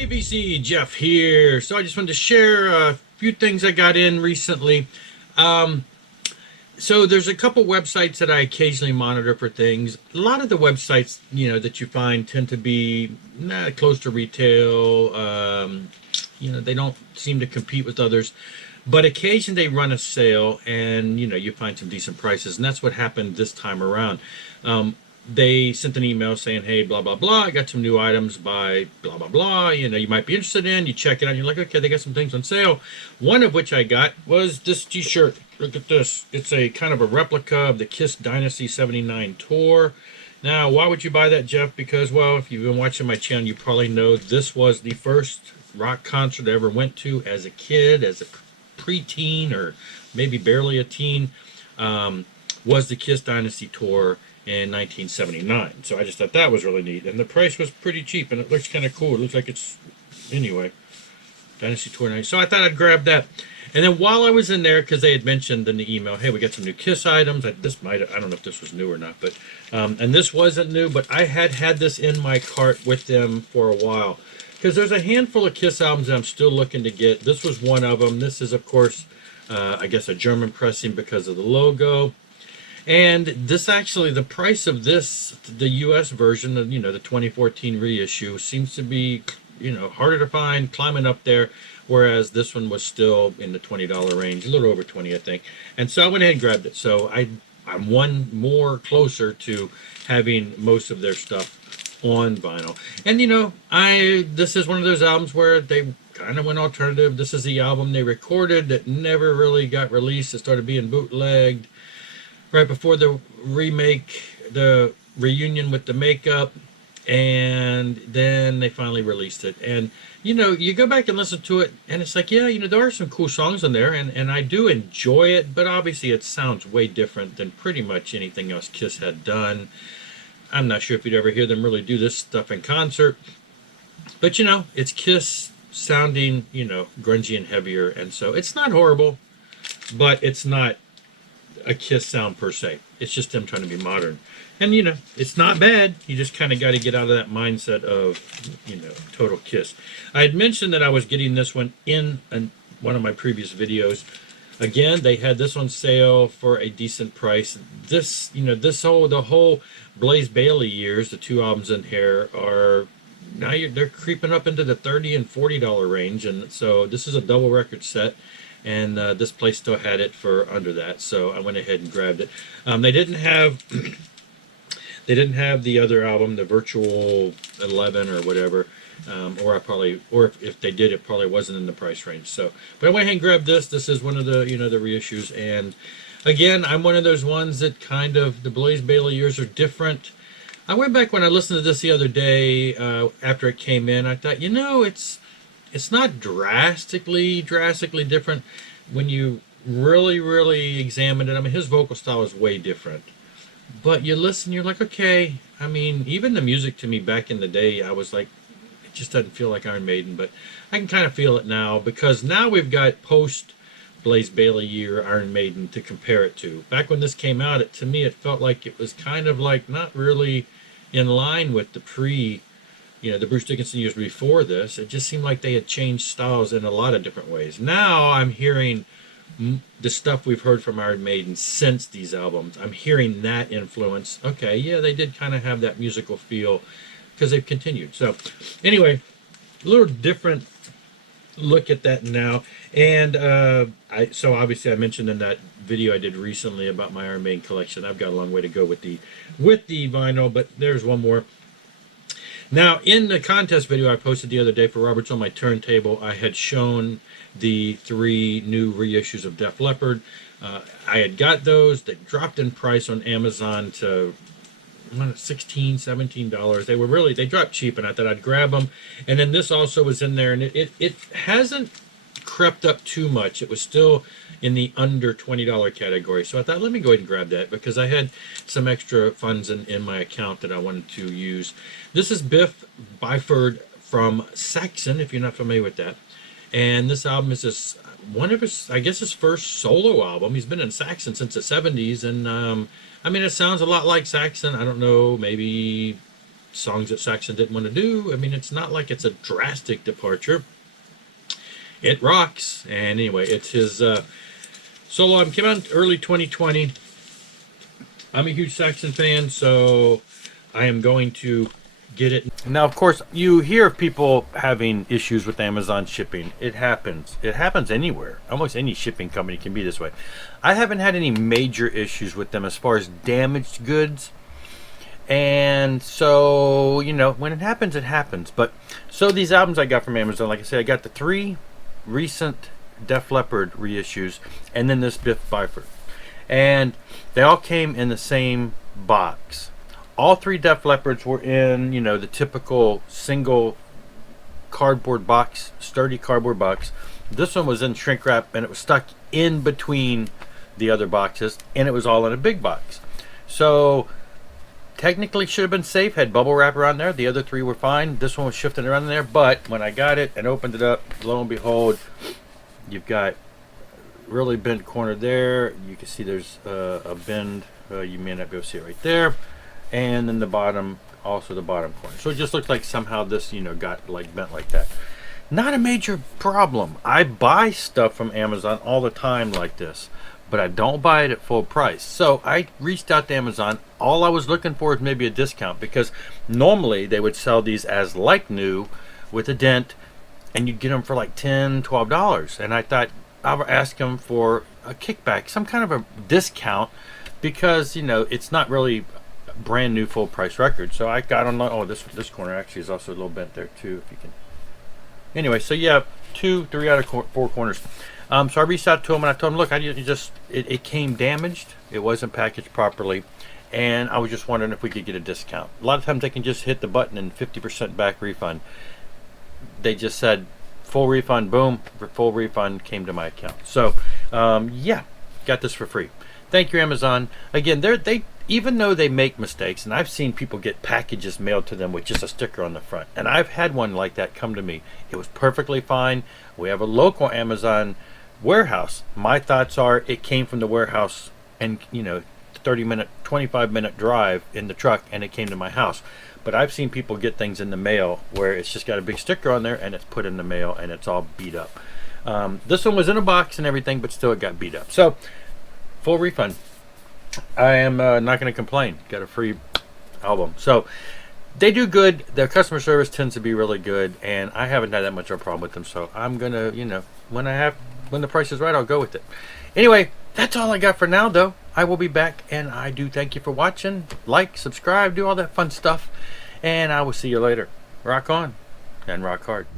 Hey VC, Jeff here. So I just wanted to share a few things I got in recently. Um, so there's a couple websites that I occasionally monitor for things. A lot of the websites, that you find tend to be close to retail. They don't seem to compete with others. But occasionally they run a sale and, you find some decent prices. And that's what happened this time around. They sent an email saying, hey, blah, blah, blah, I got some new items by blah, blah, blah, you might be interested in. You check it out, and you're like, okay, they got some things on sale. One of which I got was this t-shirt. Look at this. It's a kind of a replica of the Kiss Dynasty 79 tour. Now, why would you buy that, Jeff? Because, well, if you've been watching my channel, you probably know this was the first rock concert I ever went to as a kid, as a preteen, or maybe barely a teen, was the Kiss Dynasty tour in 1979. So I just thought that was really neat. And the price was pretty cheap, and it looks kind of cool. It looks like it's, anyway, Dynasty Tour 9. So I thought I'd grab that. And then while I was in there, because they had mentioned in the email, hey, we got some new Kiss items. I don't know if this was new or not, but, and this wasn't new, but I had this in my cart with them for a while. Because there's a handful of Kiss albums that I'm still looking to get. This was one of them. This is, of course, I guess a German pressing because of the logo. And this actually, the price of this, the U.S. version, the 2014 reissue, seems to be, harder to find, climbing up there, whereas this one was still in the $20 range, a little over 20, I think. And so I went ahead and grabbed it. So I'm one more closer to having most of their stuff on vinyl. And, this is one of those albums where they kind of went alternative. This is the album they recorded that never really got released. It started being bootlegged right before the remake, the reunion with the makeup, and then they finally released it. And, you go back and listen to it, and it's like, yeah, there are some cool songs on there, and I do enjoy it, but obviously it sounds way different than pretty much anything else Kiss had done. I'm not sure if you'd ever hear them really do this stuff in concert, but, it's Kiss sounding, grungy and heavier, and so it's not horrible, but it's not a Kiss sound per se. It's just them trying to be modern. And, it's not bad. You just kind of got to get out of that mindset of, total Kiss. I had mentioned that I was getting this one in one of my previous videos. Again, they had this on sale for a decent price. This, the whole Blaze Bayley years, the two albums in here are now they're creeping up into the $30 and $40 range. And so this is a double record set. And this place still had it for under that, so I went ahead and grabbed it. They didn't have the other album, the Virtual 11 or whatever, or if they did, it probably wasn't in the price range. So, but I went ahead and grabbed this. This is one of the the reissues, and again, I'm one of those ones that kind of the Blaze Bayley years are different. I went back when I listened to this the other day after it came in. I thought, it's not drastically different when you really examine it. I mean, his vocal style is way different. But you listen, you're like, okay. I mean, even the music to me back in the day, I was like, it just doesn't feel like Iron Maiden. But I can kind of feel it now because now we've got post Blaze Bayley year Iron Maiden to compare it to. Back when this came out, to me, it felt like it was kind of like not really in line with the the Bruce Dickinson years before this. It just seemed like they had changed styles in a lot of different ways. Now I'm hearing the stuff we've heard from Iron Maiden since these albums. I'm hearing that influence. Okay, yeah, they did kind of have that musical feel because they've continued. So anyway, a little different look at that now. And so obviously I mentioned in that video I did recently about my Iron Maiden collection, I've got a long way to go with the vinyl, but there's one more. Now, in the contest video I posted the other day for Robert's on My Turntable, I had shown the 3 new reissues of Def Leppard. I had got those. They dropped in price on Amazon to $16, $17. They dropped cheap, and I thought I'd grab them. And then this also was in there, and it hasn't crept up too much. It was still in the under $20 category. So I thought, let me go ahead and grab that because I had some extra funds in my account that I wanted to use. This is Biff Byford from Saxon, if you're not familiar with that. And this album is one of his, I guess, his first solo album. He's been in Saxon since the 70s. And, I mean, it sounds a lot like Saxon. I don't know, maybe songs that Saxon didn't want to do. I mean, it's not like it's a drastic departure. It rocks. And anyway, it's his solo album. Came out early 2020. I'm a huge Saxon fan, so I am going to get it. Now, of course, you hear of people having issues with Amazon shipping. It happens. It happens anywhere. Almost any shipping company can be this way. I haven't had any major issues with them as far as damaged goods. And so, you know, when it happens, it happens. But so these albums I got from Amazon, like I said, I got the 3 recent Def Leppard reissues and then this Biff Byford. And they all came in the same box. All 3 Def Leppards were in, you know, the typical single cardboard box, sturdy cardboard box. This one was in shrink wrap and it was stuck in between the other boxes, and it was all in a big box. So technically should have been safe, had bubble wrap around there. The other 3 were fine. This one was shifting around there, but when I got it and opened it up, lo and behold, you've got really bent corner there. You can see there's a bend. You may not be able to see it right there. And then the bottom, also the bottom corner. So it just looks like somehow this, you know, got like bent like that. Not a major problem. I buy stuff from Amazon all the time like this, but I don't buy it at full price. So I reached out to Amazon. All I was looking for is maybe a discount, because normally they would sell these as like new with a dent, and you'd get them for like $10, $12. And I thought I'll ask them for a kickback, some kind of a discount, because, you know, it's not really brand new full price record. So I got on, oh, this corner actually is also a little bent there too, if you can. Anyway, so yeah, 3 out of 4 corners. So I reached out to him and I told him, look, it came damaged. It wasn't packaged properly, and I was just wondering if we could get a discount. A lot of times they can just hit the button and 50% back refund. They just said full refund, boom, full refund came to my account. So yeah, got this for free. Thank you, Amazon. Again, they even though they make mistakes, and I've seen people get packages mailed to them with just a sticker on the front, and I've had one like that come to me. It was perfectly fine. We have a local Amazon warehouse. My thoughts are it came from the warehouse, and, you know, 30-minute, 25-minute drive in the truck, and it came to my house. But I've seen people get things in the mail where it's just got a big sticker on there and it's put in the mail and it's all beat up. This one was in a box and everything, but still it got beat up. So full refund. I am not going to complain. Got a free album. So they do good. Their customer service tends to be really good, and I haven't had that much of a problem with them. So I'm going to, you know, when the price is right, I'll go with it. Anyway, that's all I got for now, though. I will be back, and I do thank you for watching. Like, subscribe, do all that fun stuff, and I will see you later. Rock on and rock hard.